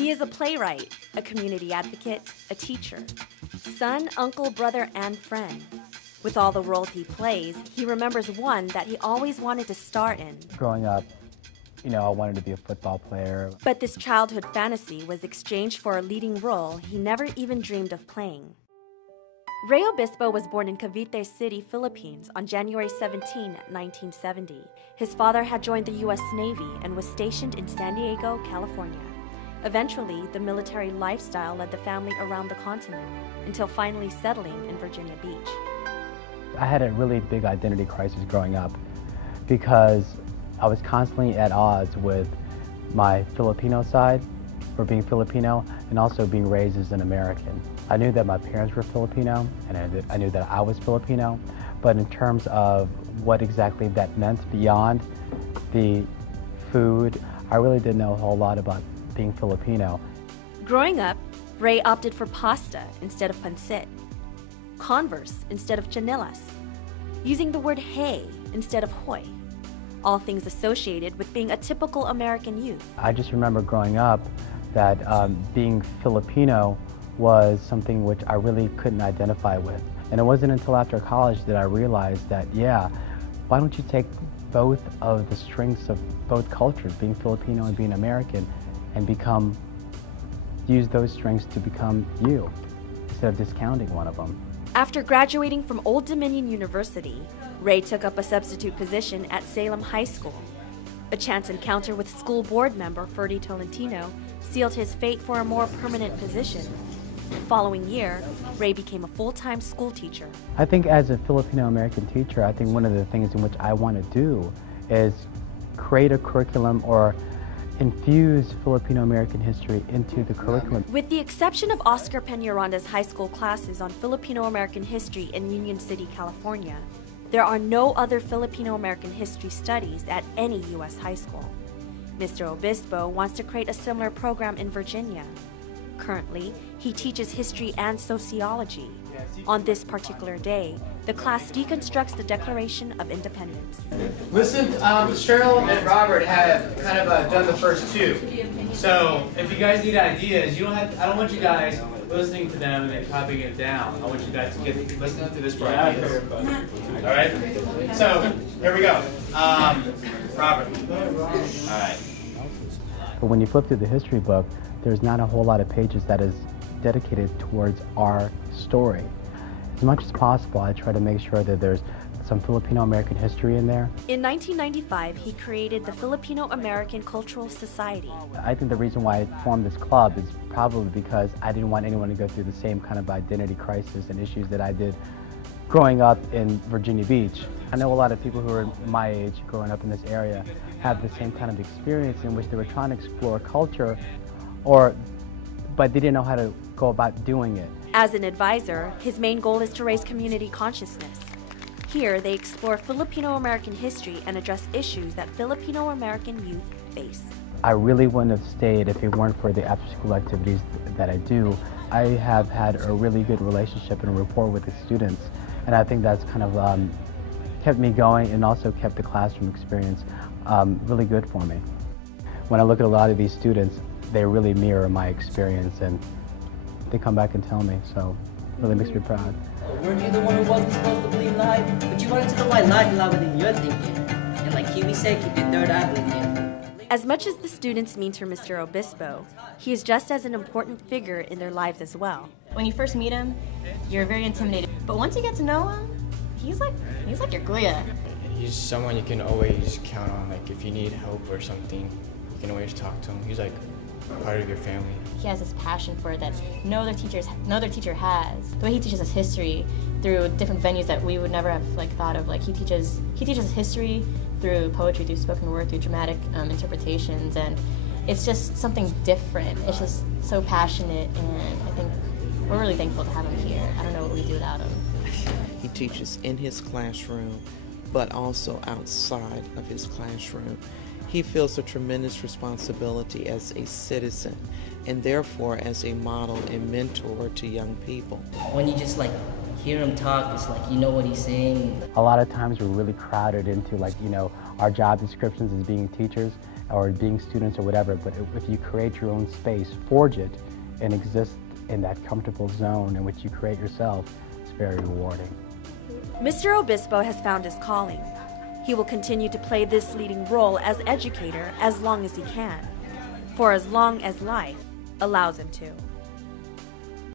He is a playwright, a community advocate, a teacher, son, uncle, brother, and friend. With all the roles he plays, he remembers one that he always wanted to star in. Growing up, I wanted to be a football player. But this childhood fantasy was exchanged for a leading role he never even dreamed of playing. Ray Obispo was born in Cavite City, Philippines on January 17, 1970. His father had joined the U.S. Navy and was stationed in San Diego, California. Eventually, the military lifestyle led the family around the continent until finally settling in Virginia Beach. I had a really big identity crisis growing up because I was constantly at odds with my Filipino side, for being Filipino, and also being raised as an American. I knew that my parents were Filipino, and I knew that I was Filipino, but in terms of what exactly that meant beyond the food, I really didn't know a whole lot about being Filipino. Growing up, Ray opted for pasta instead of pancit, Converse instead of chanelas, using the word hey instead of hoy, all things associated with being a typical American youth. I just remember growing up that being Filipino was something which I really couldn't identify with. And it wasn't until after college that I realized that, yeah, why don't you take both of the strengths of both cultures, being Filipino and being American, and use those strengths to become you, instead of discounting one of them. After graduating from Old Dominion University, Ray took up a substitute position at Salem High School. A chance encounter with school board member Ferdy Tolentino sealed his fate for a more permanent position. The following year, Ray became a full-time school teacher. I think as a Filipino American teacher, I think one of the things in which I want to do is create a curriculum or infuse Filipino American history into the curriculum. With the exception of Oscar Peñaranda's high school classes on Filipino American history in Union City, California, there are no other Filipino American history studies at any U.S. high school. Mr. Obispo wants to create a similar program in Virginia. Currently, he teaches history and sociology. On this particular day, the class deconstructs the Declaration of Independence. Listen, Cheryl and Robert have kind of done the first two. So if you guys need ideas, you don't have. I don't want you guys listening to them and then copying it down. I want you guys to get listening to this for ideas. All right. So here we go. Robert. All right. But when you flip through the history book, there's not a whole lot of pages that is dedicated towards our story. As much as possible, I try to make sure that there's some Filipino American history in there. In 1995, he created the Filipino American Cultural Society. I think the reason why I formed this club is probably because I didn't want anyone to go through the same kind of identity crisis and issues that I did growing up in Virginia Beach. I know a lot of people who are my age, growing up in this area, have the same kind of experience in which they were trying to explore culture, but they didn't know how to go about doing it. As an advisor, his main goal is to raise community consciousness. Here, they explore Filipino American history and address issues that Filipino American youth face. I really wouldn't have stayed if it weren't for the after-school activities that I do. I have had a really good relationship and rapport with the students, and I think that's kind of kept me going and also kept the classroom experience really good for me. When I look at a lot of these students, they really mirror my experience, and they come back and tell me, so it really makes me proud. Weren't you the one who wasn't supposed to believe life? But you wanted to know why life lied within your thinking. And like Kiwi said, keep your third eye blinking. As much as the students mean to Mr. Obispo, he is just as an important figure in their lives as well. When you first meet him, you're very intimidated. But once you get to know him, he's like your Glia. He's someone you can always count on. Like if you need help or something, you can always talk to him. He's like part of your family. He has this passion for it that no other teacher has. The way he teaches us history through different venues that we would never have thought of. Like he teaches us history through poetry, through spoken word, through dramatic interpretations, and it's just something different. It's just so passionate, and I think we're really thankful to have him here. I don't know what we'd do without him. He teaches in his classroom, but also outside of his classroom. He feels a tremendous responsibility as a citizen, and therefore as a model and mentor to young people. When you just hear him talk, it's like you know what he's saying. A lot of times we're really crowded into our job descriptions as being teachers, or being students or whatever, but if you create your own space, forge it, and exist in that comfortable zone in which you create yourself, it's very rewarding. Mr. Obispo has found his calling. He will continue to play this leading role as educator as long as he can, for as long as life allows him to.